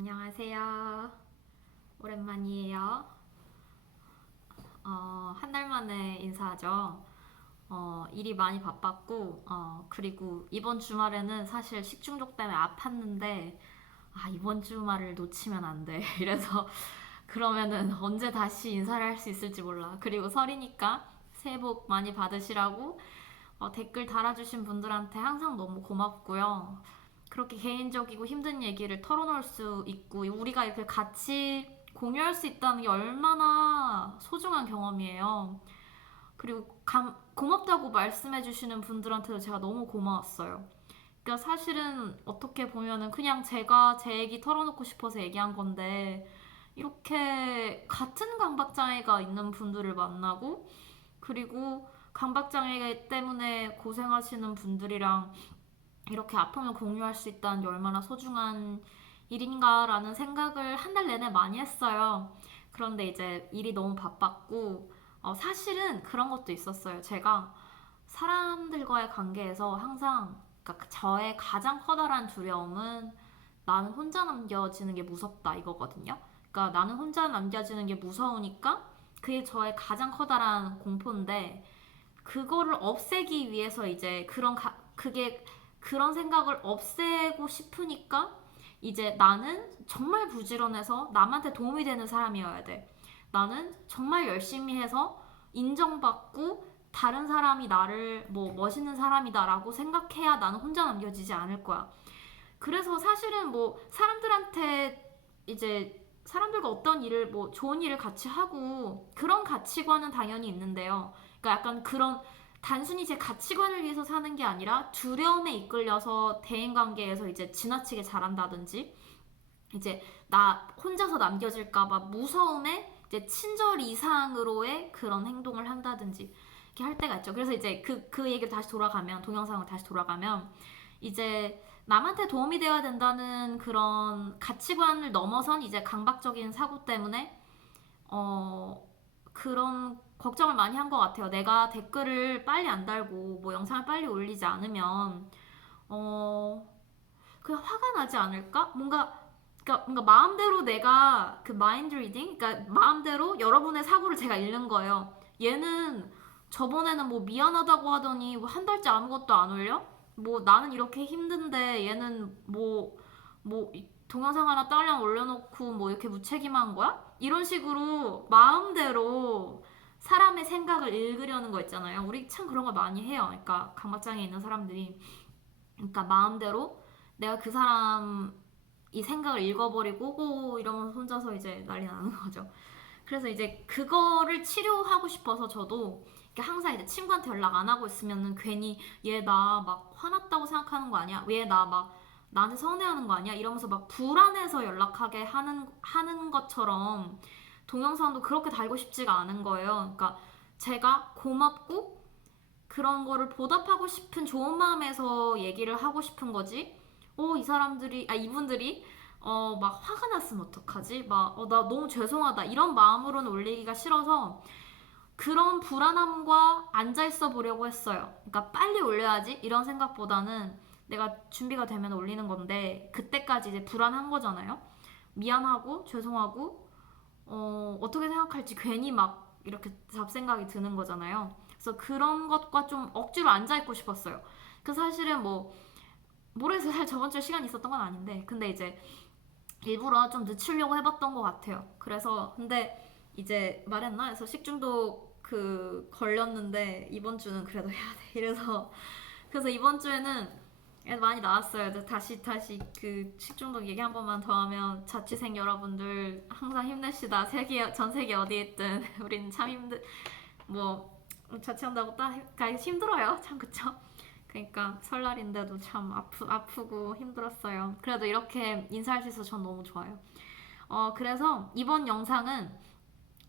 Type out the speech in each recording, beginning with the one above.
안녕하세요. 오랜만이에요. 한 달 만에 인사하죠. 일이 많이 바빴고, 그리고 이번 주말에는 사실 식중독 때문에 아팠는데, 이번 주말을 놓치면 안 돼. 이래서 그러면은 언제 다시 인사를 할 수 있을지 몰라. 그리고 설이니까 새해 복 많이 받으시라고 댓글 달아주신 분들한테 항상 너무 고맙고요. 그렇게 개인적이고 힘든 얘기를 털어놓을 수 있고 우리가 이렇게 같이 공유할 수 있다는 게 얼마나 소중한 경험이에요. 그리고 고맙다고 말씀해주시는 분들한테도 제가 너무 고마웠어요. 그러니까 사실은 어떻게 보면은 그냥 제가 제 얘기 털어놓고 싶어서 얘기한 건데 이렇게 같은 강박장애가 있는 분들을 만나고 그리고 강박장애 때문에 고생하시는 분들이랑 이렇게 아픔을 공유할 수 있다는 게 얼마나 소중한 일인가라는 생각을 한 달 내내 많이 했어요. 그런데 이제 일이 너무 바빴고, 사실은 그런 것도 있었어요. 제가 사람들과의 관계에서 항상, 그러니까 저의 가장 커다란 두려움은 나는 혼자 남겨지는 게 무섭다 이거거든요. 그러니까 나는 혼자 남겨지는 게 무서우니까 그게 저의 가장 커다란 공포인데, 그거를 없애기 위해서 이제 그게 그런 생각을 없애고 싶으니까 이제 나는 정말 부지런해서 남한테 도움이 되는 사람이어야 돼. 나는 정말 열심히 해서 인정받고 다른 사람이 나를 뭐 멋있는 사람이다라고 생각해야 나는 혼자 남겨지지 않을 거야. 그래서 사실은 뭐 사람들한테 이제 사람들과 어떤 일을 뭐 좋은 일을 같이 하고 그런 가치관은 당연히 있는데요. 그러니까 약간 그런 단순히 제 가치관을 위해서 사는 게 아니라 두려움에 이끌려서 대인 관계에서 이제 지나치게 잘한다든지 이제 나 혼자서 남겨질까봐 무서움에 이제 친절 이상으로의 그런 행동을 한다든지 이렇게 할 때가 있죠. 그래서 이제 그 얘기를 다시 돌아가면 동영상을 다시 돌아가면 이제 남한테 도움이 되어야 된다는 그런 가치관을 넘어선 이제 강박적인 사고 때문에 그런 걱정을 많이 한 것 같아요. 내가 댓글을 빨리 안 달고 뭐 영상을 빨리 올리지 않으면 어 그냥 화가 나지 않을까? 뭔가 마음대로 내가 그 마인드 리딩, 그러니까 마음대로 여러분의 사고를 제가 읽는 거예요. 얘는 저번에는 뭐 미안하다고 하더니 한 달째 아무것도 안 올려? 뭐 나는 이렇게 힘든데 얘는 뭐 동영상 하나 딸랑 올려놓고 뭐 이렇게 무책임한 거야? 이런 식으로 마음대로 사람의 생각을 읽으려는 거 있잖아요. 우리 참 그런 걸 많이 해요. 그러니까 강박장애 있는 사람들이 그러니까 마음대로 내가 그 사람 이 생각을 읽어버리고 오 이러면서 혼자서 이제 난리 나는 거죠. 그래서 이제 그거를 치료하고 싶어서 저도 항상 이제 친구한테 연락 안 하고 있으면은 괜히 얘 나 막 화났다고 생각하는 거 아니야? 얘 나 막 나한테 서운해하는 거 아니야? 이러면서 막 불안해서 연락하게 하는 것처럼 동영상도 그렇게 달고 싶지가 않은 거예요. 그러니까 제가 고맙고 그런 거를 보답하고 싶은 좋은 마음에서 얘기를 하고 싶은 거지. 이 사람들이, 이분들이, 막 화가 났으면 어떡하지? 나 너무 죄송하다. 이런 마음으로는 올리기가 싫어서 그런 불안함과 앉아있어 보려고 했어요. 그러니까 빨리 올려야지? 이런 생각보다는 내가 준비가 되면 올리는 건데, 그때까지 이제 불안한 거잖아요? 미안하고, 죄송하고, 어떻게 생각할지 괜히 막 이렇게 잡생각이 드는 거잖아요. 그래서 그런 것과 좀 억지로 앉아있고 싶었어요. 그 사실은 뭐 모르겠어요. 사실 저번 주에 시간이 있었던 건 아닌데 근데 이제 일부러 좀 늦추려고 해봤던 것 같아요. 그래서 근데 이제 말했나? 그래서 식중독 걸렸는데 이번 주는 그래도 해야 돼. 그래서 이번 주에는 많이 나왔어요. 다시 그 식중독 얘기 한 번만 더 하면 자취생 여러분들 항상 힘내시다. 전 세계 어디에 있든 우리는 참 뭐 자취한다고 그러니까 힘들어요. 참 그쵸? 그러니까 설날인데도 참 아프고 힘들었어요. 그래도 이렇게 인사할 수 있어서 전 너무 좋아요. 그래서 이번 영상은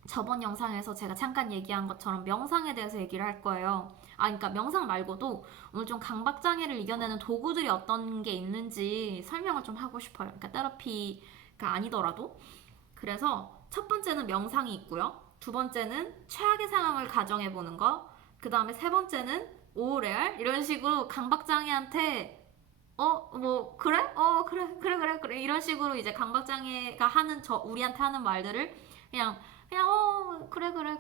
저번 영상에서 제가 잠깐 얘기한 것처럼 명상에 대해서 얘기를 할 거예요. 그러니까 명상 말고도 오늘 좀 강박장애를 이겨내는 도구들이 어떤 게 있는지 설명을 좀 하고 싶어요. 그러니까 테라피가 아니더라도. 그래서 첫 번째는 명상이 있고요. 두 번째는 최악의 상황을 가정해보는 거. 그 다음에 세 번째는 오레알 이런 식으로 강박장애한테 뭐 그래? 그래 이런 식으로 이제 강박장애가 하는 저 우리한테 하는 말들을 그냥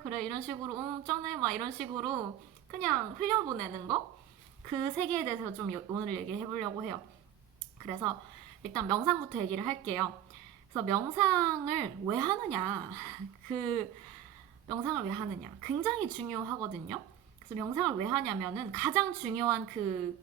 그래 이런 식으로 쩌네 막 이런 식으로 그냥 흘려보내는 거, 그 세계에 대해서 좀 오늘 얘기해 보려고 해요. 그래서 일단 명상부터 얘기를 할게요. 그래서 명상을 왜 하느냐 그 명상을 왜 하느냐 굉장히 중요하거든요. 그래서 명상을 왜 하냐면은 가장 중요한 그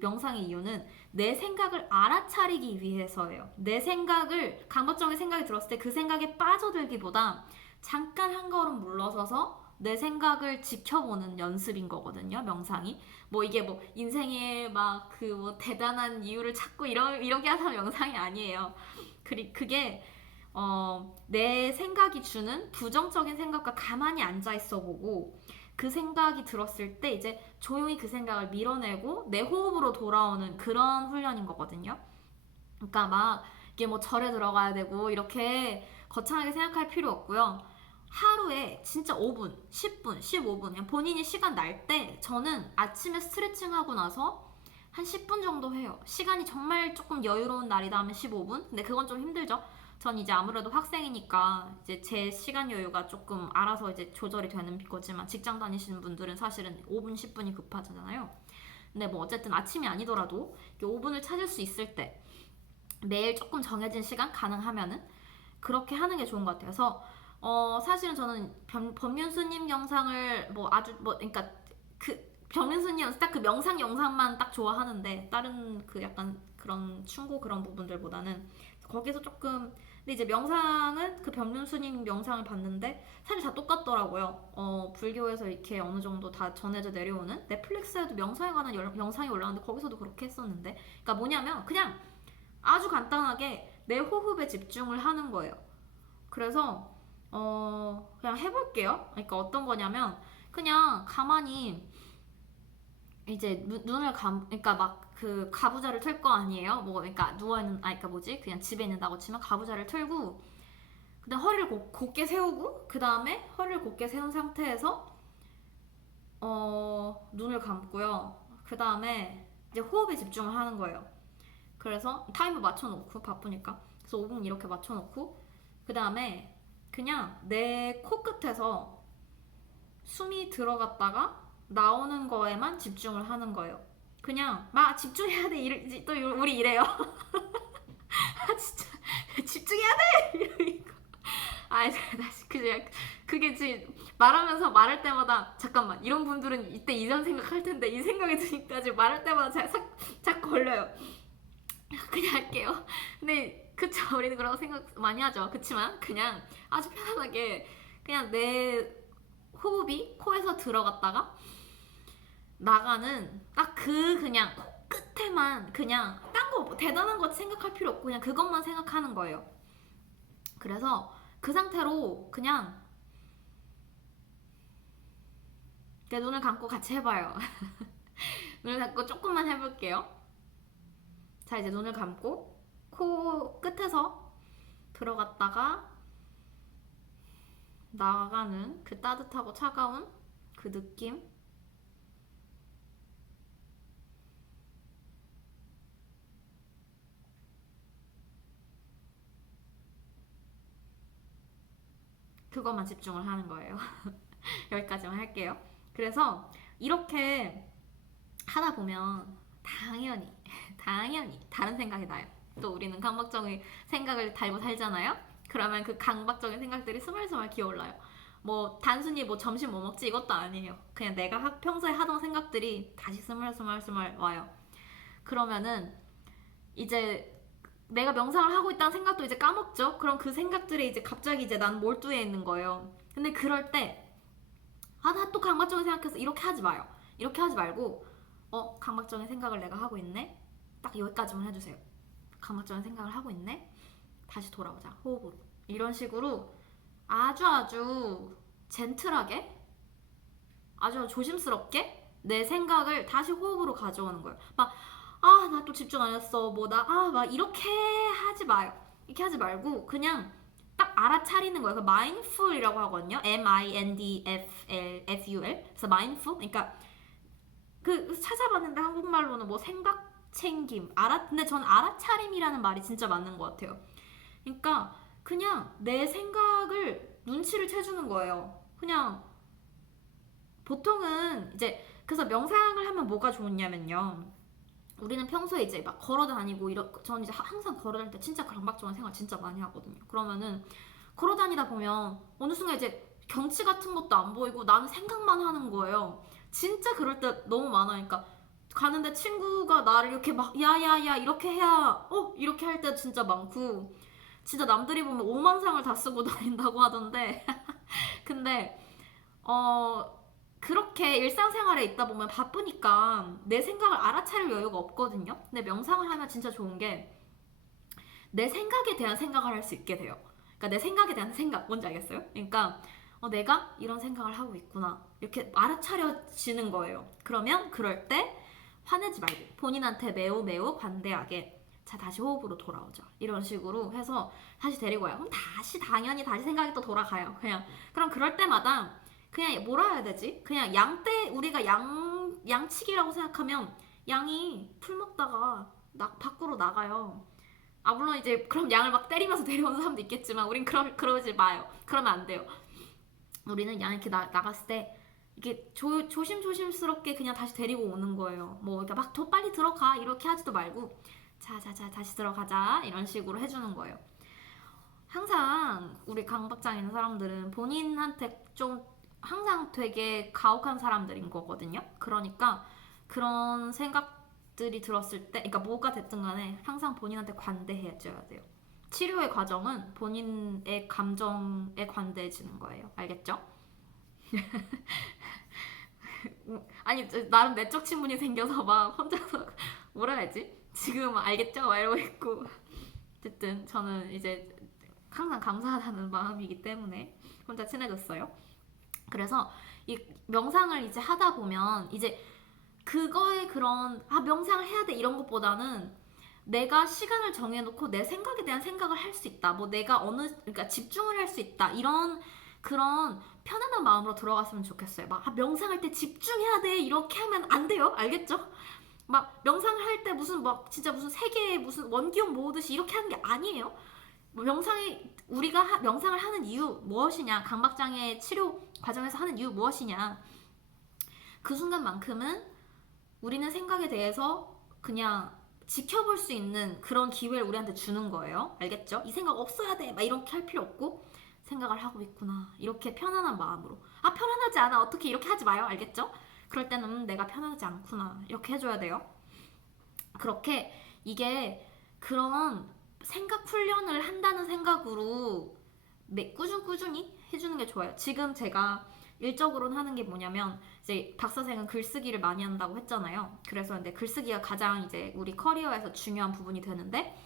명상의 이유는 내 생각을 알아차리기 위해서예요. 내 생각을, 강박적인 생각이 들었을 때 그 생각에 빠져들기보다 잠깐 한 걸음 물러서서 내 생각을 지켜보는 연습인 거거든요, 명상이. 뭐 이게 뭐 인생에 막 그 뭐 대단한 이유를 찾고 이렇게 하는 명상이 아니에요. 그게 내 생각이 주는 부정적인 생각과 가만히 앉아 있어 보고 그 생각이 들었을 때 이제 조용히 그 생각을 밀어내고 내 호흡으로 돌아오는 그런 훈련인 거거든요. 그러니까 막 이게 뭐 절에 들어가야 되고 이렇게 거창하게 생각할 필요 없고요. 하루에 진짜 5분, 10분, 15분 그냥 본인이 시간 날 때 저는 아침에 스트레칭 하고 나서 한 10분 정도 해요. 시간이 정말 조금 여유로운 날이다 하면 15분? 근데 그건 좀 힘들죠. 전 이제 아무래도 학생이니까 이제 제 시간 여유가 조금 알아서 이제 조절이 되는 거지만 직장 다니시는 분들은 사실은 5분, 10분이 급하잖아요. 근데 뭐 어쨌든 아침이 아니더라도 5분을 찾을 수 있을 때 매일 조금 정해진 시간 가능하면은 그렇게 하는 게 좋은 것 같아요. 그래서 사실은 저는 법륜스님 영상을 뭐 아주 뭐 그러니까 그 법륜스님 딱 그 명상 영상만 딱 좋아하는데 다른 그 약간 그런 충고 그런 부분들보다는 거기서 조금, 근데 이제 명상은 그 법륜스님 영상을 봤는데 사실 다 똑같더라고요. 불교에서 이렇게 어느 정도 다 전해져 내려오는 넷플릭스에도 명상에 관한 영상이 올라왔는데 거기서도 그렇게 했었는데, 그러니까 뭐냐면 그냥 아주 간단하게 내 호흡에 집중을 하는 거예요. 그래서 그냥 해볼게요. 그러니까 어떤 거냐면 그냥 가만히 이제 눈을 그러니까 막 그 가부좌를 틀 거 아니에요. 뭐 그러니까 누워 있는, 그러니까 뭐지? 그냥 집에 있는다고 치면 가부좌를 틀고 그다음 허리를 곧게 세우고 그 다음에 허리를 곧게 세운 상태에서 눈을 감고요. 그 다음에 이제 호흡에 집중을 하는 거예요. 그래서 타이머 맞춰놓고 바쁘니까 그래서 5분 이렇게 맞춰놓고 그 다음에 그냥 내 코끝에서 숨이 들어갔다가 나오는 거에만 집중을 하는 거예요. 그냥 막 집중해야 돼. 또 우리 이래요. 아 진짜 집중해야 돼. 이러니까 그게 지금 말하면서 말할 때마다 잠깐만 이런 분들은 이때 이런 생각할 텐데 이 생각이 드니까 지금 말할 때마다 자꾸 걸려요. 그냥 할게요. 근데 그쵸, 우리는 그런 생각 많이 하죠. 그치만 그냥 아주 편안하게 그냥 내 호흡이 코에서 들어갔다가 나가는 딱 그냥 코끝에만 그냥 딴 거 대단한 거 생각할 필요 없고 그냥 그것만 생각하는 거예요. 그래서 그 상태로 그냥 내 눈을 감고 같이 해봐요. 눈을 감고 조금만 해볼게요. 자, 이제 눈을 감고 코 끝에서 들어갔다가 나가는 그 따뜻하고 차가운 그 느낌, 그것만 집중을 하는 거예요. 여기까지만 할게요. 그래서 이렇게 하다 보면 당연히 다른 생각이 나요. 또 우리는 강박적인 생각을 달고 살잖아요. 그러면 그 강박적인 생각들이 스멀스멀 기어올라요. 뭐 단순히 뭐 점심 뭐 먹지 이것도 아니에요. 그냥 내가 평소에 하던 생각들이 다시 스멀스멀 와요. 그러면은 이제 내가 명상을 하고 있다는 생각도 이제 까먹죠. 그럼 그 생각들에 이제 갑자기 이제 나는 몰두해 있는 거예요. 근데 그럴 때 나 또 강박적인 생각해서 이렇게 하지 마요. 이렇게 하지 말고 강박적인 생각을 내가 하고 있네. 딱 여기까지만 해주세요. 강박적인 생각을 하고 있네. 다시 돌아오자. 호흡으로. 이런 식으로 아주 젠틀하게 아주 조심스럽게 내 생각을 다시 호흡으로 가져오는 거예요. 나 또 집중 안 했어. 막 이렇게 하지 마요. 이렇게 하지 말고 그냥 딱 알아차리는 거예요. 그 mindful이라고 하거든요. mindful. 그래서 mindful. 그러니까 그 찾아봤는데 한국말로는 뭐 생각 챙김, 근데 전 알아차림이라는 말이 진짜 맞는 것 같아요. 그러니까 그냥 내 생각을 눈치를 채주는 거예요. 그냥 보통은 이제 그래서 명상을 하면 뭐가 좋냐면요. 우리는 평소에 이제 막 걸어 다니고 저는 이제 항상 걸어 다닐 때 진짜 강박적인 생활 진짜 많이 하거든요. 그러면은 걸어 다니다 보면 어느 순간 이제 경치 같은 것도 안 보이고 나는 생각만 하는 거예요. 진짜 그럴 때 너무 많으니까 가는데 친구가 나를 이렇게 막 야야야 이렇게 해야 이렇게 할 때 진짜 많고 진짜 남들이 보면 오만상을 다 쓰고 다닌다고 하던데 근데 어 그렇게 일상생활에 있다 보면 바쁘니까 내 생각을 알아차릴 여유가 없거든요. 근데 명상을 하면 진짜 좋은 게 내 생각에 대한 생각을 할 수 있게 돼요. 그러니까 내 생각에 대한 생각 뭔지 알겠어요? 그러니까 내가 이런 생각을 하고 있구나 이렇게 알아차려지는 거예요. 그러면 그럴 때 화내지 말고 본인한테 매우 매우 관대하게 자 다시 호흡으로 돌아오자 이런 식으로 해서 다시 데리고 와요. 그럼 다시 당연히 다시 생각이 또 돌아가요. 그냥 그럼 그럴 때마다 그냥 뭐라 해야 되지? 그냥 양떼 우리가 양치기라고 생각하면 양이 풀 먹다가 밖으로 나가요. 물론 이제 그럼 양을 막 때리면서 데려오는 사람도 있겠지만 우린 그러지 마요. 그러면 안 돼요. 우리는 양 이렇게 나갔을 때 이게 조심조심스럽게 그냥 다시 데리고 오는 거예요. 뭐 이렇게 막 더 빨리 들어가 이렇게 하지도 말고 자자자 다시 들어가자 이런 식으로 해주는 거예요. 항상 우리 강박장 있는 사람들은 본인한테 좀 항상 되게 가혹한 사람들인 거거든요. 그러니까 그런 생각들이 들었을 때, 그러니까 뭐가 됐든 간에 항상 본인한테 관대해줘야 돼요. 치료의 과정은 본인의 감정에 관대해지는 거예요. 알겠죠? 아니 나름 내적 친분이 생겨서 막 혼자서 뭐라 해야지? 지금 알겠죠? 막 이러고 있고 어쨌든 저는 이제 항상 감사하다는 마음이기 때문에 혼자 친해졌어요. 그래서 이 명상을 이제 하다 보면 이제 그거에 그런 명상을 해야 돼 이런 것보다는 내가 시간을 정해놓고 내 생각에 대한 생각을 할 수 있다. 뭐 내가 그러니까 집중을 할 수 있다. 이런 그런 편안한 마음으로 들어갔으면 좋겠어요. 막 명상할 때 집중해야 돼 이렇게 하면 안 돼요. 알겠죠? 막 명상을 할 때 무슨 막 진짜 무슨 세계에 무슨 원기용 모으듯이 이렇게 하는 게 아니에요. 뭐 우리가 명상을 하는 이유 무엇이냐? 강박장애 치료 과정에서 하는 이유 무엇이냐? 그 순간만큼은 우리는 생각에 대해서 그냥 지켜볼 수 있는 그런 기회를 우리한테 주는 거예요. 알겠죠? 이 생각 없어야 돼. 막 이렇게 할 필요 없고 생각을 하고 있구나. 이렇게 편안한 마음으로. 편안하지 않아. 어떻게 이렇게 하지 마요. 알겠죠? 그럴 때는 내가 편하지 않구나. 이렇게 해줘야 돼요. 그렇게 이게 그런 생각 훈련을 한다는 생각으로 꾸준히 해주는 게 좋아요. 지금 제가 일적으로는 하는 게 뭐냐면 이제 박사생은 글쓰기를 많이 한다고 했잖아요. 그래서 근데 글쓰기가 가장 이제 우리 커리어에서 중요한 부분이 되는데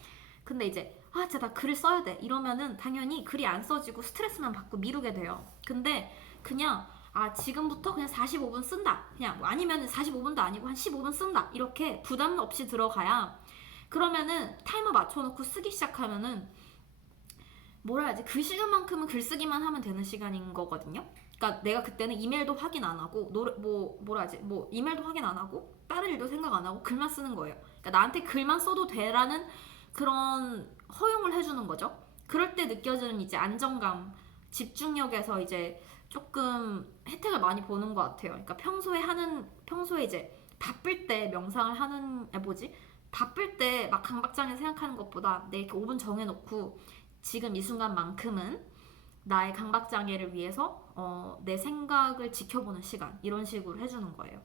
근데 이제 진짜 나 글을 써야 돼 이러면은 당연히 글이 안 써지고 스트레스만 받고 미루게 돼요. 근데 그냥 지금부터 그냥 45분 쓴다. 그냥 뭐 아니면 45분도 아니고 한 15분 쓴다. 이렇게 부담 없이 들어가야 그러면은 타이머 맞춰놓고 쓰기 시작하면은 뭐라 해야지 그 시간만큼은 글쓰기만 하면 되는 시간인 거거든요. 그러니까 내가 그때는 이메일도 확인 안 하고 뭐라 하지 뭐 이메일도 확인 안 하고 다른 일도 생각 안 하고 글만 쓰는 거예요. 그러니까 나한테 글만 써도 되라는 그런 허용을 해주는 거죠. 그럴 때 느껴지는 이제 안정감, 집중력에서 이제 조금 혜택을 많이 보는 것 같아요. 그러니까 평소에 이제 바쁠 때 명상을 하는 바쁠 때 막 강박장애 생각하는 것보다 내 이렇게 5분 정해놓고 지금 이 순간만큼은 나의 강박장애를 위해서 내 생각을 지켜보는 시간 이런 식으로 해주는 거예요.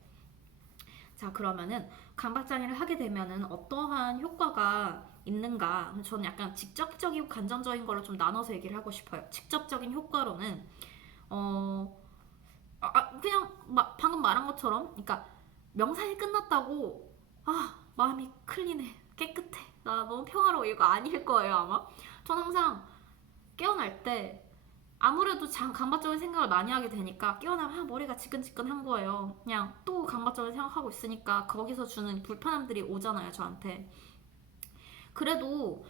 자 그러면은 강박장애를 하게 되면은 어떠한 효과가 있는가 저는 약간 직접적이고 간접적인 걸로 좀 나눠서 얘기를 하고 싶어요. 직접적인 효과로는 그냥 방금 말한 것처럼 그러니까 명상이 끝났다고 마음이 클린해 깨끗해 나 너무 평화로워 이거 아닐 거예요 아마. 전 항상 깨어날 때 아무래도 강박적인 생각을 많이 하게 되니까 깨어나면 머리가 지끈지끈한 거예요. 그냥 또 강박적인 생각하고 있으니까 거기서 주는 불편함들이 오잖아요 저한테. 그래도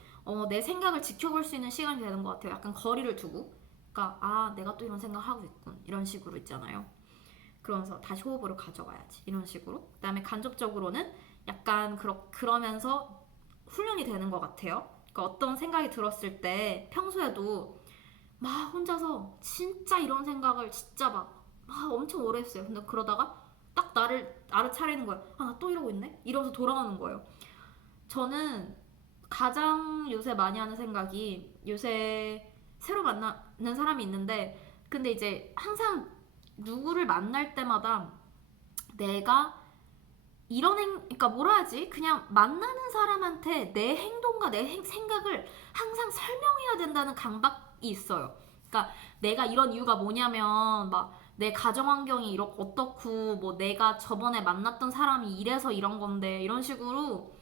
내 생각을 지켜볼 수 있는 시간이 되는 것 같아요. 약간 거리를 두고 그러니까 내가 또 이런 생각하고 있군 이런 식으로 있잖아요. 그러면서 다시 호흡으로 가져가야지 이런 식으로. 그 다음에 간접적으로는 약간 그러면서 훈련이 되는 것 같아요. 그러니까 어떤 생각이 들었을 때 평소에도 막 혼자서 진짜 이런 생각을 진짜 막 엄청 오래 했어요. 근데 그러다가 딱 나를 알아차리는 거예요. 아, 나 또 이러고 있네? 이러면서 돌아가는 거예요. 저는 가장 요새 많이 하는 생각이 요새 새로 만나는 사람이 있는데 근데 이제 항상 누구를 만날 때마다 내가 그러니까 뭐라 하지? 그냥 만나는 사람한테 내 행동과 내 생각을 항상 설명해야 된다는 강박이 있어요. 그러니까 내가 이런 이유가 뭐냐면 막 내 가정 환경이 이렇고 어떻고 뭐 내가 저번에 만났던 사람이 이래서 이런 건데 이런 식으로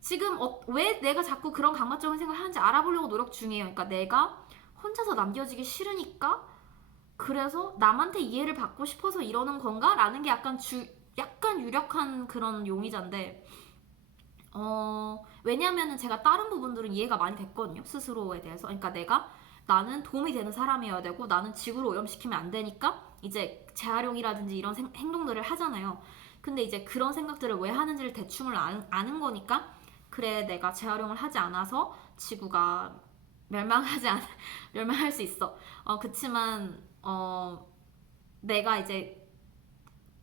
지금 왜 내가 자꾸 그런 강박적인 생각을 하는지 알아보려고 노력 중이에요. 그러니까 내가 혼자서 남겨지기 싫으니까 그래서 남한테 이해를 받고 싶어서 이러는 건가? 라는 게 약간 유력한 그런 용의자인데, 왜냐면은 제가 다른 부분들은 이해가 많이 됐거든요. 스스로에 대해서. 그러니까 나는 도움이 되는 사람이어야 되고, 나는 지구를 오염시키면 안 되니까, 이제 재활용이라든지 이런 행동들을 하잖아요. 근데 이제 그런 생각들을 왜 하는지를 대충을 아는 거니까, 그래, 내가 재활용을 하지 않아서 지구가 멸망하지 않, 멸망할 수 있어. 그치만, 내가 이제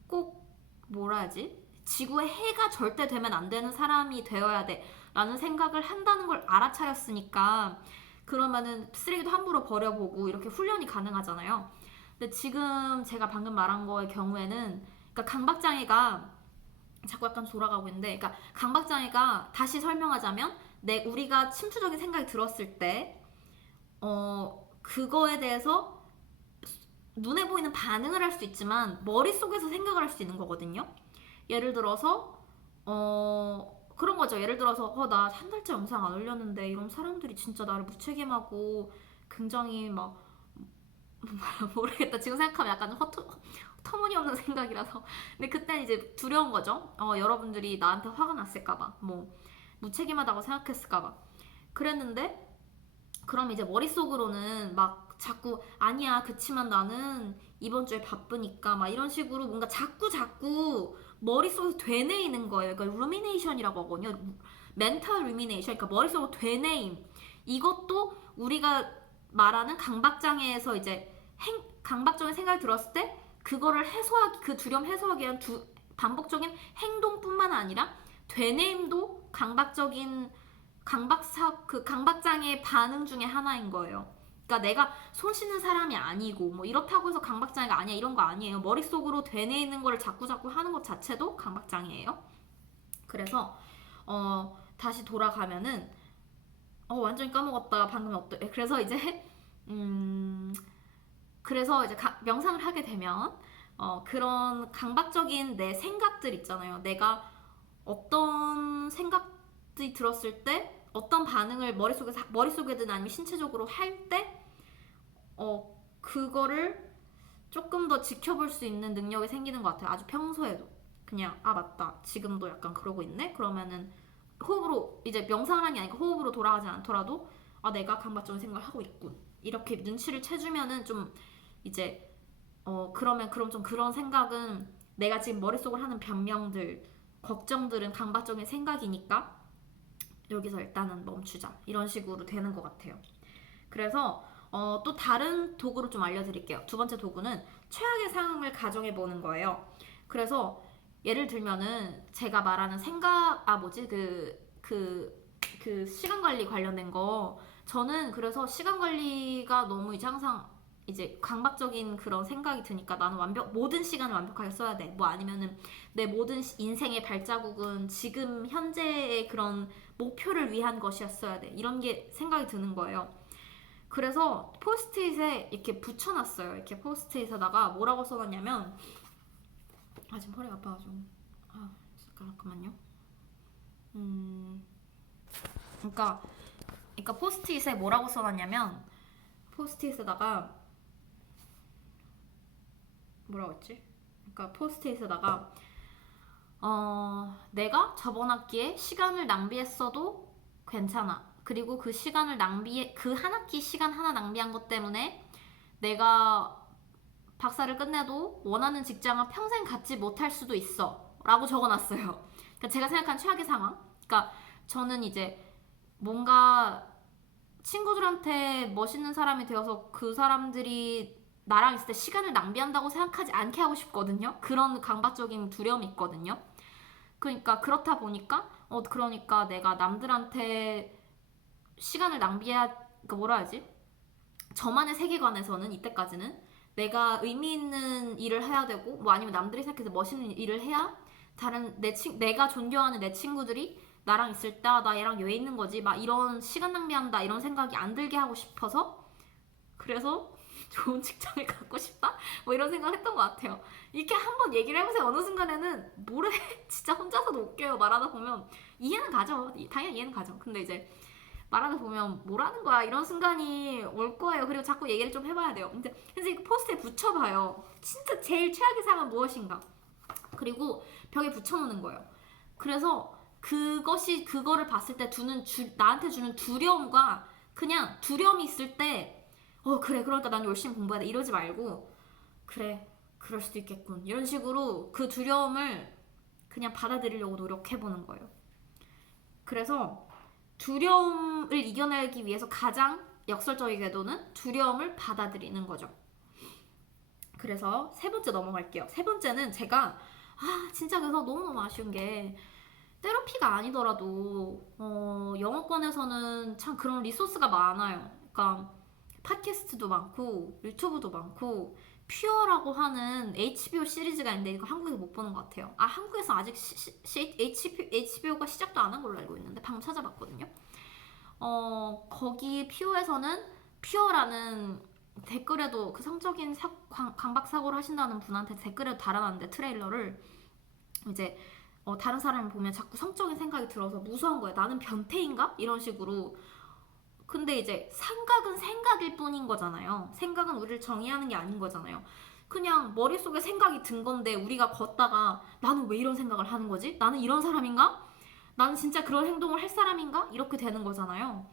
꼭 뭐라 하지? 지구에 해가 절대 되면 안 되는 사람이 되어야 돼. 라는 생각을 한다는 걸 알아차렸으니까 그러면은 쓰레기도 함부로 버려보고 이렇게 훈련이 가능하잖아요. 근데 지금 제가 방금 말한 거의 경우에는 그러니까 강박장애가 자꾸 약간 돌아가고 있는데 그러니까 강박장애가 다시 설명하자면 우리가 침투적인 생각이 들었을 때 그거에 대해서 눈에 보이는 반응을 할 수 있지만 머릿속에서 생각을 할 수 있는 거거든요. 예를 들어서 그런 거죠. 예를 들어서 나 한 달째 영상 안 올렸는데 이런 사람들이 진짜 나를 무책임하고 굉장히 막 모르겠다. 지금 생각하면 약간 터무니없는 생각이라서. 근데 그때는 이제 두려운 거죠. 여러분들이 나한테 화가 났을까봐, 뭐 무책임하다고 생각했을까봐. 그랬는데 그럼 이제 머릿속으로는 막 자꾸 아니야 그치만 나는 이번 주에 바쁘니까 막 이런 식으로 뭔가 자꾸 머릿속에서 되뇌이는 거예요. 그러니까 루미네이션이라고 하거든요. 멘탈 루미네이션. 그러니까 머릿속으로 되뇌임. 이것도 우리가 말하는 강박장애에서 이제 강박적인 생각이 들었을 때 그거를 그 두려움 해소하기 위한 반복적인 행동뿐만 아니라 되뇌임도 강박장애의 반응 중에 하나인 거예요. 그러니까 내가 손 씻는 사람이 아니고 뭐 이렇다고 해서 강박장애가 아니야 이런 거 아니에요. 머릿속으로 되뇌이는 거를 자꾸 하는 것 자체도 강박장애예요. 그래서 다시 돌아가면은 완전히 까먹었다 방금 그래서 이제 명상을 하게 되면 그런 강박적인 내 생각들 있잖아요. 내가 어떤 생각들이 들었을 때 어떤 반응을 머릿속에든 아니면 신체적으로 할 때 그거를 조금 더 지켜볼 수 있는 능력이 생기는 것 같아요. 아주 평소에도 그냥 맞다 지금도 약간 그러고 있네. 그러면은 호흡으로 이제 명상을 하는 게 아니고 호흡으로 돌아가지 않더라도 내가 강박적인 생각을 하고 있군 이렇게 눈치를 채주면은 좀 이제 그럼 좀 그런 생각은 내가 지금 머릿속으로 하는 변명들 걱정들은 강박적인 생각이니까 여기서 일단은 멈추자 이런 식으로 되는 것 같아요. 그래서 또 다른 도구를 좀 알려드릴게요. 두 번째 도구는 최악의 상황을 가정해 보는 거예요. 그래서 예를 들면은 제가 말하는 그 시간 관리 관련된 거 저는 그래서 시간 관리가 너무 이제 항상 이제 강박적인 그런 생각이 드니까 나는 모든 시간을 완벽하게 써야 돼. 뭐 아니면은 내 모든 인생의 발자국은 지금 현재의 그런 목표를 위한 것이었어야 돼. 이런 게 생각이 드는 거예요. 그래서 포스트잇에 이렇게 붙여놨어요. 이렇게 포스트잇에다가 뭐라고 써놨냐면 지금 허리가 아파가지고 잠깐만요. 그러니까 포스트잇에 뭐라고 써놨냐면 포스트잇에다가 뭐라고 했지? 그러니까 포스트잇에다가 내가 저번 학기에 시간을 낭비했어도 괜찮아. 그리고 그 한 학기 시간 하나 낭비한 것 때문에 내가 박사를 끝내도 원하는 직장을 평생 갖지 못할 수도 있어. 라고 적어놨어요. 그러니까 제가 생각한 최악의 상황. 그러니까 저는 이제 뭔가 친구들한테 멋있는 사람이 되어서 그 사람들이 나랑 있을 때 시간을 낭비한다고 생각하지 않게 하고 싶거든요. 그런 강박적인 두려움이 있거든요. 그러니까 그렇다 보니까 그러니까 내가 남들한테 시간을 낭비해야 그러니까 뭐라 하지? 저만의 세계관에서는 이때까지는 내가 의미 있는 일을 해야 되고 뭐 아니면 남들이 생각해서 멋있는 일을 해야 다른 내가 존경하는 내 친구들이 나랑 있을 때 나 얘랑 왜 있는 거지? 막 이런 시간 낭비한다 이런 생각이 안 들게 하고 싶어서 그래서 좋은 직장을 갖고 싶다? 뭐 이런 생각을 했던 것 같아요. 이렇게 한번 얘기를 해보세요. 어느 순간에는 뭐래? 진짜 혼자서도 웃겨요. 말하다 보면 이해는 가죠. 당연히 이해는 가죠. 근데 이제 말하다 보면 뭐라는 거야 이런 순간이 올 거예요. 그리고 자꾸 얘기를 좀 해봐야 돼요. 근데 이 포스트에 붙여봐요. 진짜 제일 최악의 상황은 무엇인가. 그리고 벽에 붙여놓는 거예요. 그래서 그거를 봤을 때 나한테 주는 두려움과 그냥 두려움이 있을 때 그래 그러니까 난 열심히 공부해야 돼 이러지 말고 그래 그럴 수도 있겠군 이런 식으로 그 두려움을 그냥 받아들이려고 노력해보는 거예요. 그래서 두려움을 이겨내기 위해서 가장 역설적이게도는 두려움을 받아들이는 거죠. 그래서 세 번째 넘어갈게요. 세 번째는 제가 진짜 그래서 너무너무 아쉬운 게 테러피가 아니더라도 영어권에서는 참 그런 리소스가 많아요. 그러니까 팟캐스트도 많고 유튜브도 많고 퓨어라고 하는 HBO 시리즈가 있는데 이거 한국에서 못 보는 것 같아요. 한국에서 아직 HBO가 시작도 안 한 걸로 알고 있는데 방금 찾아봤거든요. 거기 퓨어에서는 퓨어라는 댓글에도 그 성적인 강박 사고를 하신다는 분한테 댓글에도 달아놨는데 트레일러를 이제 다른 사람을 보면 자꾸 성적인 생각이 들어서 무서운 거예요. 나는 변태인가? 이런 식으로. 근데 이제 생각은 생각일 뿐인 거잖아요. 생각은 우리를 정의하는 게 아닌 거잖아요. 그냥 머릿속에 생각이 든 건데 우리가 걷다가 나는 왜 이런 생각을 하는 거지? 나는 이런 사람인가? 나는 진짜 그런 행동을 할 사람인가? 이렇게 되는 거잖아요.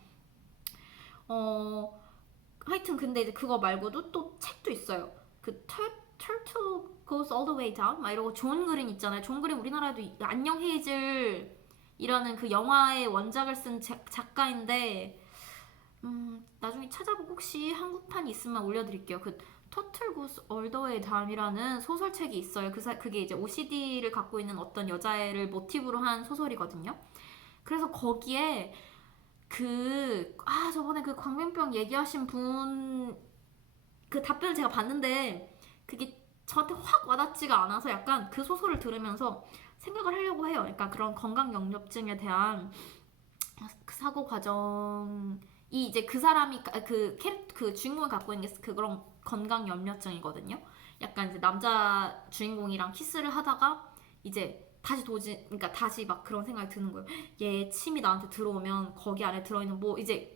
하여튼 근데 이제 그거 말고도 또 책도 있어요. 그 Turtle Goes All the Way Down 막 이러고 존 그린 있잖아요. 존 그린 우리나라에도 안녕 헤이즐이라는 그 영화의 원작을 쓴 작가인데 나중에 찾아보고 혹시 한국판이 있으면 올려드릴게요. 그 Turtle Goes All the Way Down이라는 소설책이 있어요. 그게 이제 OCD를 갖고 있는 어떤 여자애를 모티브로 한 소설이거든요. 그래서 거기에 저번에 그 광명병 얘기하신 분 그 답변을 제가 봤는데 그게 저한테 확 와닿지가 않아서 약간 그 소설을 들으면서 생각을 하려고 해요. 그러니까 그런 건강 역류증에 대한 그 사고 과정이 이제 그 사람이 그 주인공을 갖고 있는 게 그런 건강 염려증이거든요. 약간 이제 남자 주인공이랑 키스를 하다가 이제 그러니까 다시 막 그런 생각이 드는 거예요. 얘 침이 나한테 들어오면 거기 안에 들어있는 뭐 이제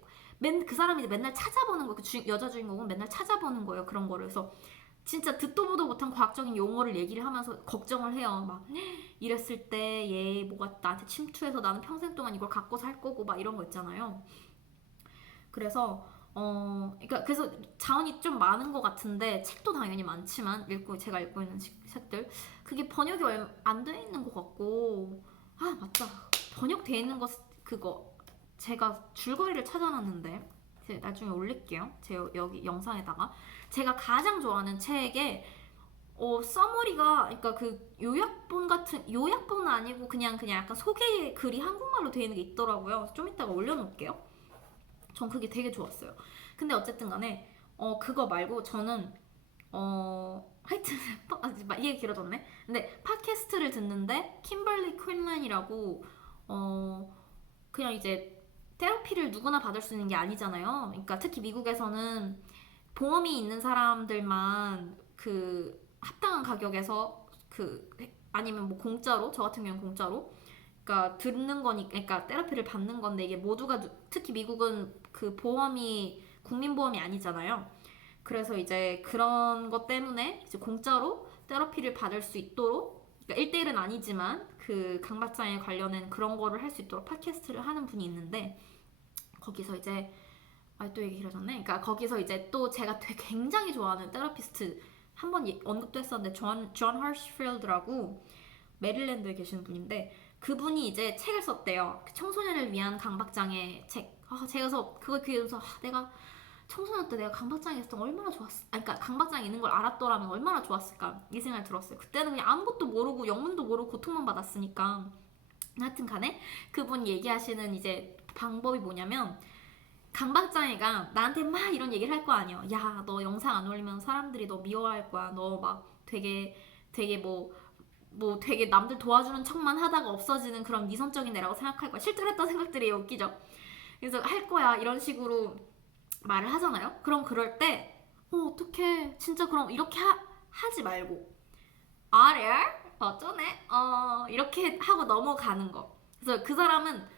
그 사람이 이제 맨날 찾아보는 거예요. 여자 주인공은 맨날 찾아보는 거예요. 그런 거를. 그래서 진짜 듣도 보도 못한 과학적인 용어를 얘기를 하면서 걱정을 해요. 막 이랬을 때 얘 뭐가 나한테 침투해서 나는 평생 동안 이걸 갖고 살 거고 막 이런 거 있잖아요. 그래서 그러니까 그래서 자원이 좀 많은 것 같은데 책도 당연히 많지만 제가 읽고 있는 책들 그게 번역이 안 돼 있는 것 같고 맞다 번역돼 있는 거 그거 제가 줄거리를 찾아놨는데 나중에 올릴게요. 제 여기 영상에다가 제가 가장 좋아하는 책에 써머리가 그러니까 그 요약본은 아니고 그냥 약간 소개 글이 한국말로 되어 있는 게 있더라고요. 좀 이따가 올려놓을게요. 전 그게 되게 좋았어요. 근데 어쨌든 간에 그거 말고 저는 하여튼 이게 길어졌네. 근데 팟캐스트를 듣는데 kimberly quinlan이라고 그냥 이제 테라피를 누구나 받을 수 있는 게 아니잖아요. 그러니까 특히 미국에서는 보험이 있는 사람들만 그 합당한 가격에서 아니면 뭐 공짜로 저 같은 경우는 공짜로 그러니까 듣는 거니까 그러니까 테라피를 받는 건데 이게 모두가 특히 미국은 그 보험이 국민보험이 아니잖아요. 그래서 이제 그런 것 때문에 이제 공짜로 테라피를 받을 수 있도록 그러니까 1대1은 아니지만 그 강박장애 관련된 그런 거를 할 수 있도록 팟캐스트를 하는 분이 있는데 거기서 이제 또 얘기 길어졌네. 그러니까 거기서 이제 또 제가 되게 굉장히 좋아하는 테라피스트 한 번 언급도 했었는데 존 허시필드라고 메릴랜드에 계시는 분인데 그분이 이제 책을 썼대요. 청소년을 위한 강박장애 책. 제가 그래서 그걸 귀에서 내가 청소년 때 내가 강박장애 있었던 거 얼마나 좋았어. 그러니까 강박장애 있는 걸 알았더라면 얼마나 좋았을까 이 생각이 들었어요. 그때는 그냥 아무것도 모르고 영문도 모르고 고통만 받았으니까. 하여튼 간에 그분 얘기하시는 이제 방법이 뭐냐면 강박장애가 나한테 막 이런 얘기를 할 거 아니야. 야, 너 영상 안 올리면 사람들이 너 미워할 거야. 너 막 되게 뭐 되게 남들 도와주는 척만 하다가 없어지는 그런 미선적인 애라고 생각할 거야. 실제로 했던 생각들이 웃기죠. 그래서 할 거야 이런 식으로 말을 하잖아요. 그럼 그럴 때 어떡해 진짜 그럼 이렇게 하지 말고 아래 어쩌네 이렇게 하고 넘어가는 거. 그래서 그 사람은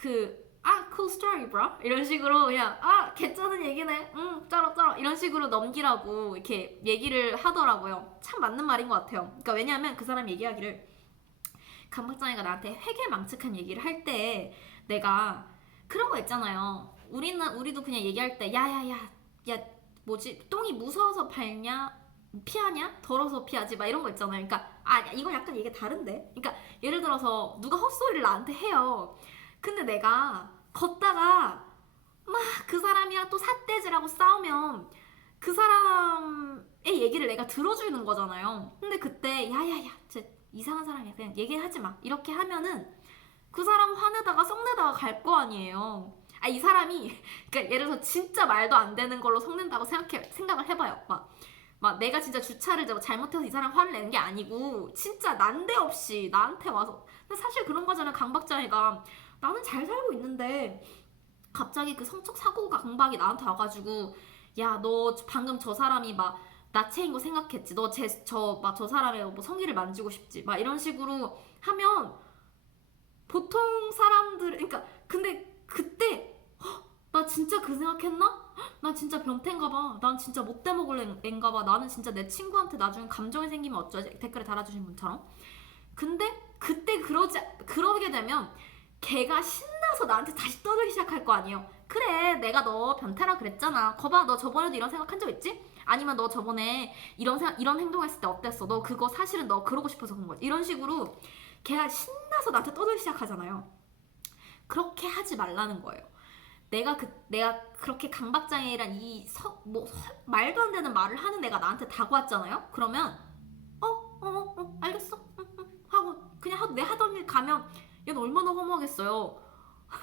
cool story bro 이런 식으로 그냥 개쩌는 얘기네 쩔어 이런 식으로 넘기라고 이렇게 얘기를 하더라고요. 참 맞는 말인 것 같아요. 그러니까 왜냐하면 그 사람 얘기하기를 강박장애가 나한테 회계망측한 얘기를 할 때 내가 그런 거 있잖아요. 우리도 그냥 얘기할 때 야야야 야 뭐지 똥이 무서워서 밟냐 피하냐 더러워서 피하지 막 이런 거 있잖아요. 그러니까 이건 약간 이게 다른데. 그러니까 예를 들어서 누가 헛소리를 나한테 해요. 근데 내가 걷다가 막 그 사람이랑 또 삿대질하고 싸우면 그 사람의 얘기를 내가 들어주는 거잖아요. 근데 그때 야야야 쟤 이상한 사람이야 그냥 얘기하지 마 이렇게 하면은 그 사람 화내다가 썩내다가 갈 거 아니에요. 이 사람이 그러니까 예를 들어서 진짜 말도 안 되는 걸로 썩낸다고 생각을 해봐요. 막 내가 진짜 주차를 잘못해서 이 사람 화를 내는 게 아니고 진짜 난데없이 나한테 와서. 근데 사실 그런 거잖아요. 강박장애가 나는 잘 살고 있는데 갑자기 그 성적 사고가 강박이 나한테 와가지고 야 너 방금 저 사람이 막 나체인 거 생각했지. 너 저 사람의 뭐 성기를 만지고 싶지. 막 이런 식으로 하면 보통 사람들 그러니까 근데 그때 나 진짜 그 생각했나? 나 진짜 변태인가 봐. 난 진짜 못돼 먹을 애인가 봐. 나는 진짜 내 친구한테 나중에 감정이 생기면 어쩌지? 댓글에 달아주신 분처럼. 근데 그때 그러게 되면 걔가 신나서 나한테 다시 떠들기 시작할 거 아니에요. 그래 내가 너 변태라 그랬잖아. 거봐 너 저번에도 이런 생각한 적 있지? 아니면 너 저번에 이런 행동했을 때 어땠어? 너 그거 사실은 너 그러고 싶어서 그런 거지. 이런 식으로 걔가 신나서 나한테 떠들기 시작하잖아요. 그렇게 하지 말라는 거예요. 내가 그렇게 강박장애란 말도 안 되는 말을 하는 애가 나한테 다가왔잖아요. 그러면 알겠어 하고 그냥 내 하던 일 가면 얘는 얼마나 허무하겠어요.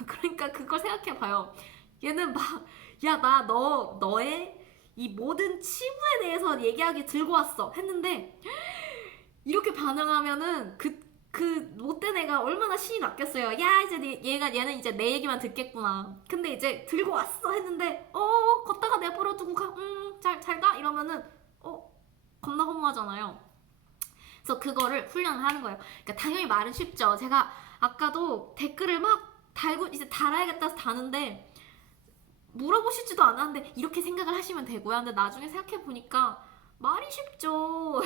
그러니까 그걸 생각해봐요. 얘는 막 야 나 너의 이 모든 치부에 대해서 얘기하기 들고 왔어 했는데 이렇게 반응하면은 그 못된 애가 얼마나 신이 났겠어요. 야 이제 얘는 이제 내 얘기만 듣겠구나. 근데 이제 들고 왔어 했는데 걷다가 내버려두고 잘 가 이러면은 겁나 허무하잖아요. 그래서 그거를 훈련을 하는 거예요. 그러니까 당연히 말은 쉽죠. 제가 아까도 댓글을 막 달고 이제 달아야겠다 해서 다는데 물어보시지도 않았는데 이렇게 생각을 하시면 되고요. 근데 나중에 생각해 보니까 말이 쉽죠.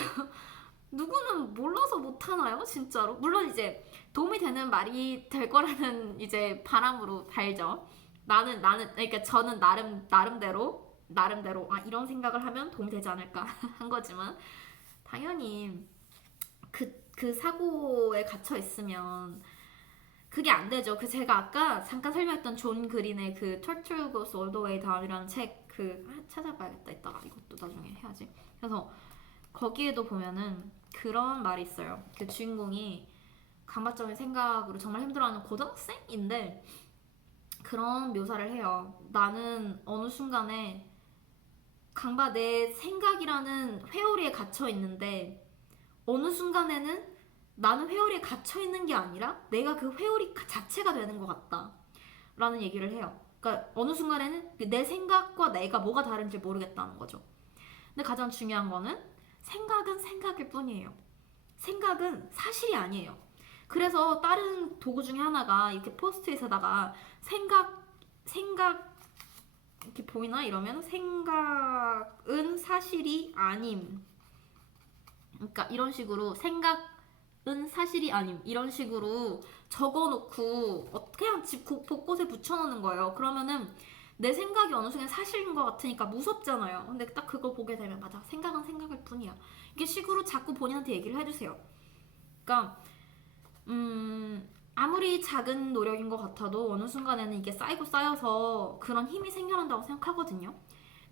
누구는 몰라서 못하나요? 진짜로? 물론 이제 도움이 되는 말이 될 거라는 이제 바람으로 달죠. 그러니까 저는 나름대로 이런 생각을 하면 도움이 되지 않을까 한 거지만 당연히 그 사고에 갇혀 있으면 그게 안 되죠. 제가 아까 잠깐 설명했던 존 그린의 Turtle Goes All the Way Down이라는 책 찾아봐야겠다. 이따가 이것도 나중에 해야지. 그래서 거기에도 보면은 그런 말이 있어요. 그 주인공이 강박적인 생각으로 정말 힘들어하는 고등학생인데 그런 묘사를 해요. 나는 어느 순간에 내 생각이라는 회오리에 gat혀 있는데 어느 순간에는 나는 회오리에 갇혀 있는 게 아니라 내가 그 회오리 자체가 되는 것 같다 라는 얘기를 해요. 그러니까 어느 순간에는 내 생각과 내가 뭐가 다른지 모르겠다는 거죠. 근데 가장 중요한 거는 생각은 생각일 뿐이에요. 생각은 사실이 아니에요. 그래서 다른 도구 중에 하나가 이렇게 포스트잇에다가 생각 이렇게 보이나? 이러면 생각은 사실이 아님. 그러니까 이런 식으로 생각은 사실이 아님. 이런 식으로 적어놓고 그냥 집 곳곳에 붙여놓는 거예요. 그러면은 내 생각이 어느 순간 사실인 것 같으니까 무섭잖아요. 근데 딱 그걸 보게 되면 맞아. 생각은 생각일 뿐이야. 이게 식으로 자꾸 본인한테 얘기를 해주세요. 그러니까 아무리 작은 노력인 것 같아도 어느 순간에는 이게 쌓이고 쌓여서 그런 힘이 생겨난다고 생각하거든요.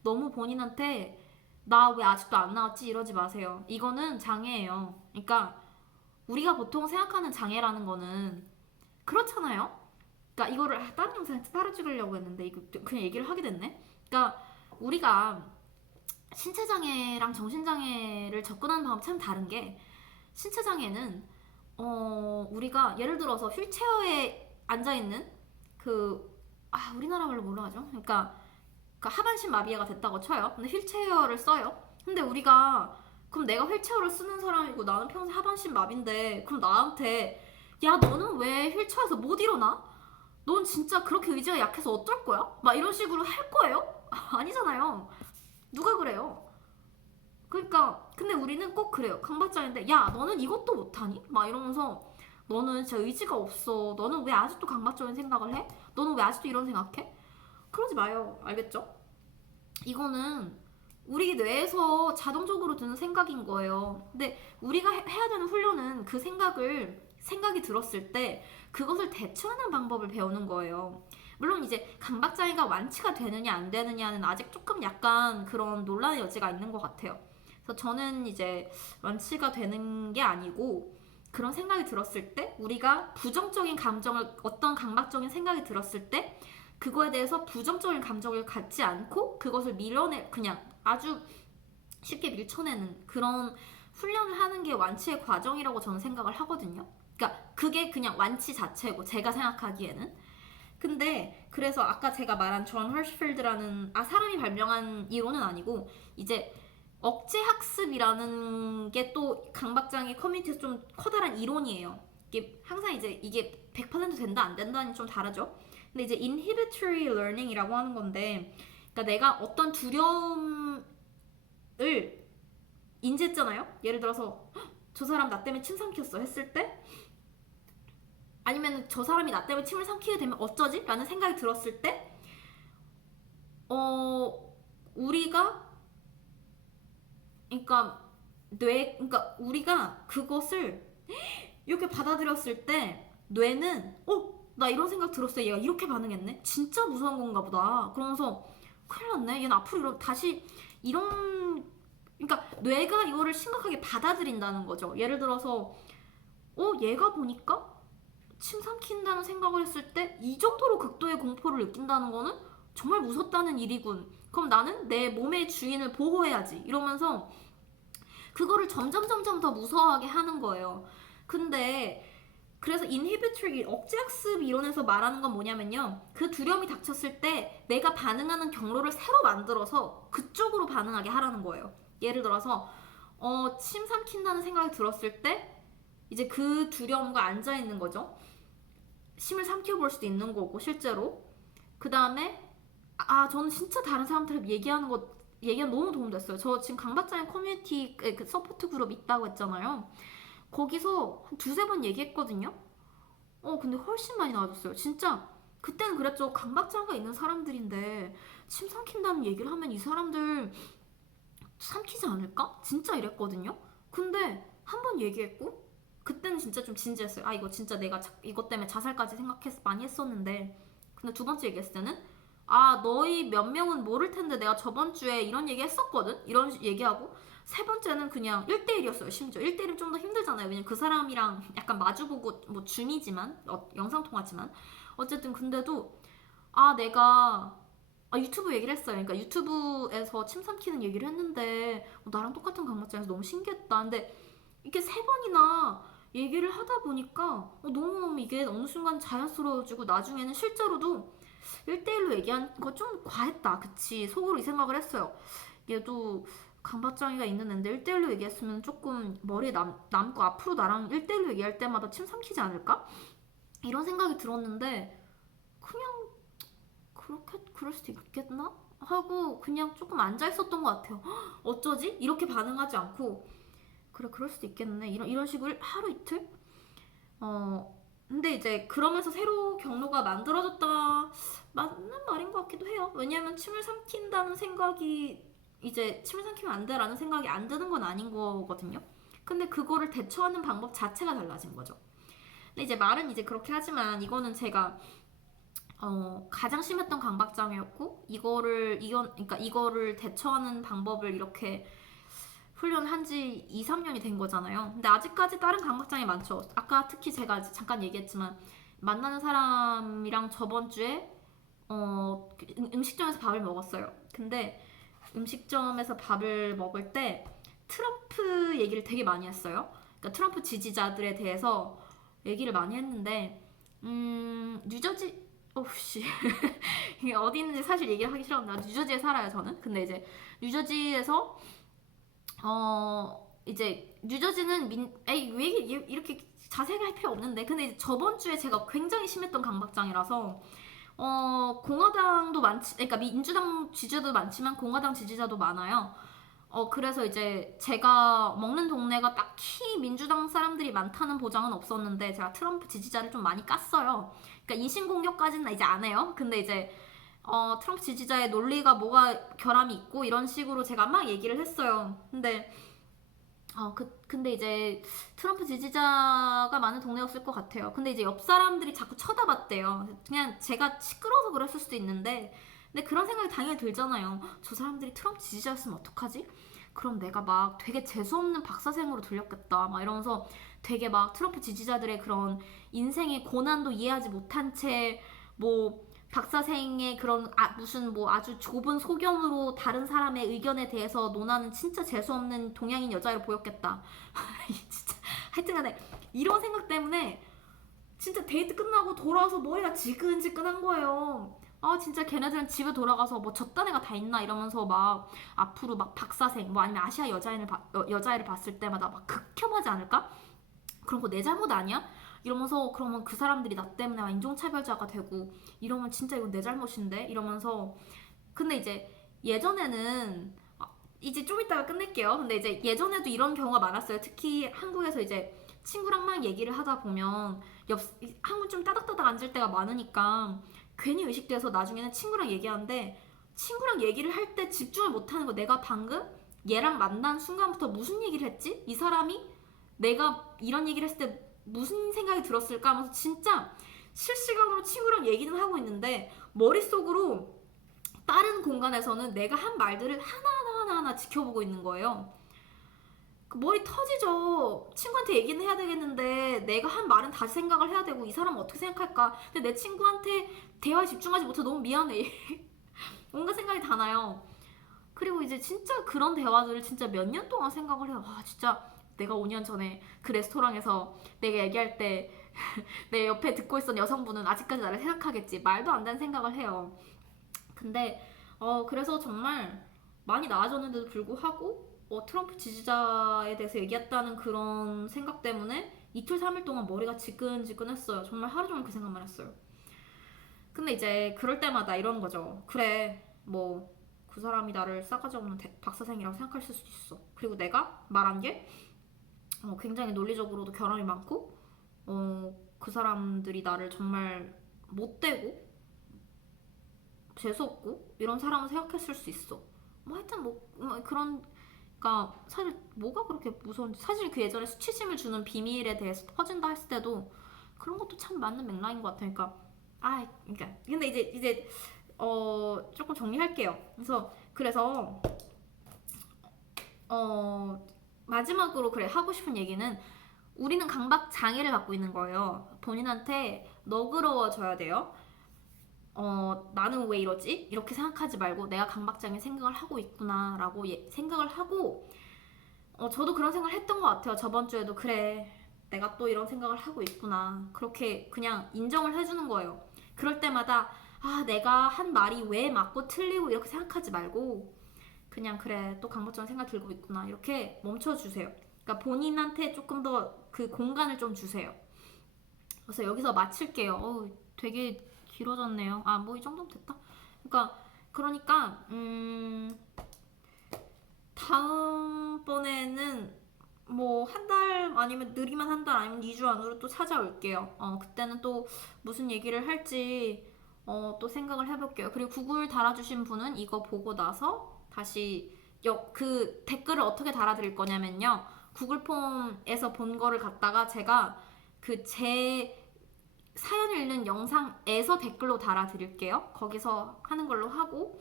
너무 본인한테 나 왜 아직도 안 나왔지 이러지 마세요. 이거는 장애예요. 그러니까 우리가 보통 생각하는 장애라는 거는 그렇잖아요. 그러니까 이거를 다른 영상에서 따라 찍으려고 했는데 이거 그냥 얘기를 하게 됐네. 그러니까 우리가 신체 장애랑 정신 장애를 접근하는 방법이 참 다른 게 신체 장애는 우리가 예를 들어서 휠체어에 앉아 있는 우리나라 말로 뭐라 하죠? 그러니까 하반신 마비가 됐다고 쳐요. 근데 휠체어를 써요. 근데 우리가 그럼 내가 휠체어를 쓰는 사람이고 나는 평생 하반신 마비인데 그럼 나한테 야 너는 왜 휠체어에서 못 일어나? 넌 진짜 그렇게 의지가 약해서 어쩔 거야? 막 이런 식으로 할 거예요? 아니잖아요. 누가 그래요? 그러니까 근데 우리는 꼭 그래요. 강박장애인데 야 너는 이것도 못하니? 막 이러면서 너는 진짜 의지가 없어. 너는 왜 아직도 강박적인 생각을 해? 너는 왜 아직도 이런 생각해? 그러지 마요. 알겠죠? 이거는 우리 뇌에서 자동적으로 드는 생각인 거예요. 근데 우리가 해야 되는 훈련은 그 생각이 들었을 때 그것을 대처하는 방법을 배우는 거예요. 물론 이제 강박장애가 완치가 되느냐 안 되느냐는 아직 조금 약간 그런 논란의 여지가 있는 것 같아요. 그래서 저는 이제 완치가 되는 게 아니고 그런 생각이 들었을 때 우리가 부정적인 감정을 어떤 강박적인 생각이 들었을 때 그거에 대해서 부정적인 감정을 갖지 않고 그것을 그냥 아주 쉽게 밀쳐내는 그런 훈련을 하는 게 완치의 과정이라고 저는 생각을 하거든요. 그러니까 그게 그냥 완치 자체고 제가 생각하기에는. 근데 그래서 아까 제가 말한 존 허시필드라는 사람이 발명한 이론은 아니고 이제 억제 학습이라는 게 또 강박장애 커뮤니티에서 좀 커다란 이론이에요. 이게 항상 이게 100% 된다 안 된다는 좀 다르죠. 근데 이제 inhibitory learning이라고 하는 건데, 그러니까 내가 어떤 두려움을 인지했잖아요. 예를 들어서 저 사람 나 때문에 침 삼켰어 했을 때, 아니면 저 사람이 나 때문에 침을 삼키게 되면 어쩌지? 라는 생각이 들었을 때, 우리가 그러니까 우리가 그것을 이렇게 받아들였을 때 뇌는 나 이런 생각 들었어. 얘가 이렇게 반응했네. 진짜 무서운 건가 보다. 그러면서 큰일 났네. 얘는 앞으로 다시 이런 그러니까 뇌가 이거를 심각하게 받아들인다는 거죠. 예를 들어서 얘가 보니까 침 삼킨다는 생각을 했을 때 이 정도로 극도의 공포를 느낀다는 거는 정말 무섭다는 일이군. 그럼 나는 내 몸의 주인을 보호해야지. 이러면서 그거를 점점 더 무서워하게 하는 거예요. 근데 그래서 인히비토리 억제학습 이론에서 말하는 건 뭐냐면요. 그 두려움이 닥쳤을 때 내가 반응하는 경로를 새로 만들어서 그쪽으로 반응하게 하라는 거예요. 예를 들어서 침 삼킨다는 생각이 들었을 때 이제 그 두려움과 앉아 있는 거죠. 침을 삼켜볼 수도 있는 거고 실제로. 그 다음에 저는 진짜 다른 사람들한테 얘기하는 너무 도움됐어요. 저 지금 강박장애 커뮤니티 그 서포트 그룹 있다고 했잖아요. 거기서 한 두세 번 얘기했거든요. 근데 훨씬 많이 나아졌어요. 진짜 그때는 그랬죠. 강박장애가 있는 사람들인데 침 삼킨다는 얘기를 하면 이 사람들 삼키지 않을까? 진짜 이랬거든요. 근데 한 번 얘기했고 그때는 진짜 좀 진지했어요. 이거 진짜 내가 이것 때문에 자살까지 많이 했었는데. 근데 두 번째 얘기했을 때는 너희 몇 명은 모를 텐데 내가 저번 주에 이런 얘기 했었거든? 이런 얘기하고 세 번째는 그냥 1대1이었어요. 심지어 1대1은 좀 더 힘들잖아요. 왜냐면 그 사람이랑 약간 마주보고 뭐 줌이지만 영상통화지만 어쨌든 근데도 내가 유튜브 얘기를 했어요. 그러니까 유튜브에서 침 삼키는 얘기를 했는데 나랑 똑같은 강박장애에서 너무 신기했다. 근데 이렇게 세 번이나 얘기를 하다 보니까 너무 이게 어느 순간 자연스러워지고 나중에는 실제로도 1대1로 얘기한 거 좀 과했다. 그치? 속으로 이 생각을 했어요. 얘도 강박장애가 있는 애인데 1대1로 얘기했으면 조금 머리에 남고 앞으로 나랑 1대1로 얘기할 때마다 침 삼키지 않을까? 이런 생각이 들었는데 그냥 그럴 수도 있겠나? 하고 그냥 조금 앉아있었던 것 같아요. 어쩌지? 이렇게 반응하지 않고 그래 그럴 수도 있겠네. 이런 식으로 하루 이틀? 근데 이제 그러면서 새로 경로가 만들어졌다 맞는 말인 것 같기도 해요. 왜냐면 침을 삼킨다는 생각이 이제 침을 삼키면 안 돼라는 생각이 안 드는 건 아닌 거거든요. 근데 그거를 대처하는 방법 자체가 달라진 거죠. 근데 이제 말은 이제 그렇게 하지만 이거는 제가 가장 심했던 강박장애였고 그러니까 이거를 대처하는 방법을 이렇게 훈련한 지 2, 3년이 된 거잖아요. 근데 아직까지 다른 강박장애 많죠. 아까 특히 제가 잠깐 얘기했지만 만나는 사람이랑 저번 주에 음식점에서 밥을 먹었어요. 근데 음식점에서 밥을 먹을 때 트럼프 얘기를 되게 많이 했어요. 그러니까 트럼프 지지자들에 대해서 얘기를 많이 했는데 뉴저지 오씨 이게 어디 있는지 사실 얘기를 하기 싫었는데 뉴저지에 살아요 저는. 근데 이제 뉴저지에서 이제 뉴저지는 에이 왜 이렇게 자세하게 할 필요 없는데 근데 이제 저번 주에 제가 굉장히 심했던 강박장애라서 공화당도 많지, 그러니까 민주당 지지자도 많지만 공화당 지지자도 많아요. 그래서 이제 제가 먹는 동네가 딱히 민주당 사람들이 많다는 보장은 없었는데 제가 트럼프 지지자를 좀 많이 깠어요. 그러니까 인신공격까지는 이제 안 해요. 근데 이제 트럼프 지지자의 논리가 뭐가 결함이 있고 이런 식으로 제가 막 얘기를 했어요. 근데 이제 트럼프 지지자가 많은 동네였을 것 같아요. 근데 이제 옆 사람들이 자꾸 쳐다봤대요. 그냥 제가 시끄러워서 그랬을 수도 있는데, 근데 그런 생각이 당연히 들잖아요. 저 사람들이 트럼프 지지자였으면 어떡하지? 그럼 내가 막 되게 재수없는 박사생으로 들렸겠다. 막 이러면서 되게 막 트럼프 지지자들의 그런 인생의 고난도 이해하지 못한 채, 뭐, 박사생의 그런 무슨 뭐 아주 좁은 소견으로 다른 사람의 의견에 대해서 논하는 진짜 재수없는 동양인 여자로 보였겠다. 진짜 하여튼간에 이런 생각 때문에 진짜 데이트 끝나고 돌아와서 머리가 지근지근한 거예요. 아 진짜 걔네들은 집에 돌아가서 뭐 저딴 애가 다 있나 이러면서 막 앞으로 막 박사생 뭐 아니면 아시아 여자애를 봤을 때마다 막 극혐하지 않을까? 그런 거 내 잘못 아니야? 이러면서 그러면 그 사람들이 나 때문에 인종차별자가 되고 이러면 진짜 이건 내 잘못인데? 이러면서 근데 이제 예전에는 이제 좀 이따가 끝낼게요. 근데 이제 예전에도 이런 경우가 많았어요. 특히 한국에서 이제 친구랑 막 얘기를 하다 보면 한국 좀 따닥따닥 앉을 때가 많으니까 괜히 의식돼서 나중에는 친구랑 얘기하는데 친구랑 얘기를 할 때 집중을 못하는 거 내가 방금 얘랑 만난 순간부터 무슨 얘기를 했지? 이 사람이 내가 이런 얘기를 했을 때 무슨 생각이 들었을까 하면서 진짜 실시간으로 친구랑 얘기는 하고 있는데 머릿속으로 다른 공간에서는 내가 한 말들을 하나하나 지켜보고 있는 거예요. 머리 터지죠. 친구한테 얘기는 해야 되겠는데 내가 한 말은 다시 생각을 해야 되고 이 사람은 어떻게 생각할까? 근데 내 친구한테 대화에 집중하지 못해 너무 미안해. 뭔가 생각이 다 나요. 그리고 이제 진짜 그런 대화들을 진짜 몇 년 동안 생각을 해요. 와 진짜 내가 5년 전에 그 레스토랑에서 내가 얘기할 때 내 옆에 듣고 있던 여성분은 아직까지 나를 생각하겠지. 말도 안 되는 생각을 해요. 근데 그래서 정말 많이 나아졌는데도 불구하고 트럼프 지지자에 대해서 얘기했다는 그런 생각 때문에 이틀 3일 동안 머리가 지끈지끈했어요. 정말 하루 종일 그 생각만 했어요. 근데 이제 그럴 때마다 이러는 거죠. 그래 뭐 그 사람이 나를 싸가지 없는 박사생이라고 생각할 수도 있어. 그리고 내가 말한 게 굉장히 논리적으로도 결함이 많고 그 사람들이 나를 정말 못되고 재수없고 이런 사람을 생각했을 수 있어. 뭐 하여튼 뭐 그런 그러니까 사실 뭐가 그렇게 무서운지 사실 그 예전에 수치심을 주는 비밀에 대해서 퍼진다 했을 때도 그런 것도 참 맞는 맥락인 것 같아요. 그러니까 근데 이제 조금 정리할게요. 그래서 마지막으로 그래 하고 싶은 얘기는 우리는 강박 장애를 갖고 있는 거예요. 본인한테 너그러워져야 돼요. 나는 왜 이러지? 이렇게 생각하지 말고 내가 강박장애 생각을 하고 있구나라고 생각을 하고 저도 그런 생각을 했던 것 같아요. 저번 주에도 그래 내가 또 이런 생각을 하고 있구나 그렇게 그냥 인정을 해주는 거예요. 그럴 때마다 내가 한 말이 왜 맞고 틀리고 이렇게 생각하지 말고 그냥 그래 또 강박장애 생각 들고 있구나 이렇게 멈춰주세요. 그러니까 본인한테 조금 더 그 공간을 좀 주세요. 그래서 여기서 마칠게요. 되게 길어졌네요. 뭐 이 정도면 됐다. 그러니까 다음번에는 뭐 한 달 아니면 느리면 한 달 아니면 2주 안으로 또 찾아올게요. 그때는 또 무슨 얘기를 할지 또 생각을 해볼게요. 그리고 구글 달아주신 분은 이거 보고 나서 다시 그 댓글을 어떻게 달아드릴 거냐면요. 구글 폼에서 본 거를 갖다가 제가 그 제 사연을 읽는 영상에서 댓글로 달아드릴게요. 거기서 하는 걸로 하고,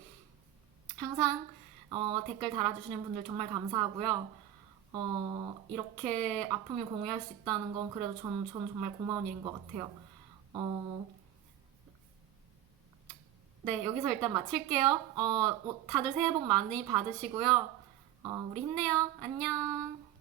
항상 댓글 달아주시는 분들 정말 감사하고요. 이렇게 아픔을 공유할 수 있다는 건 그래도 전 정말 고마운 일인 것 같아요. 어, 네, 여기서 일단 마칠게요. 다들 새해 복 많이 받으시고요. 우리 힘내요. 안녕.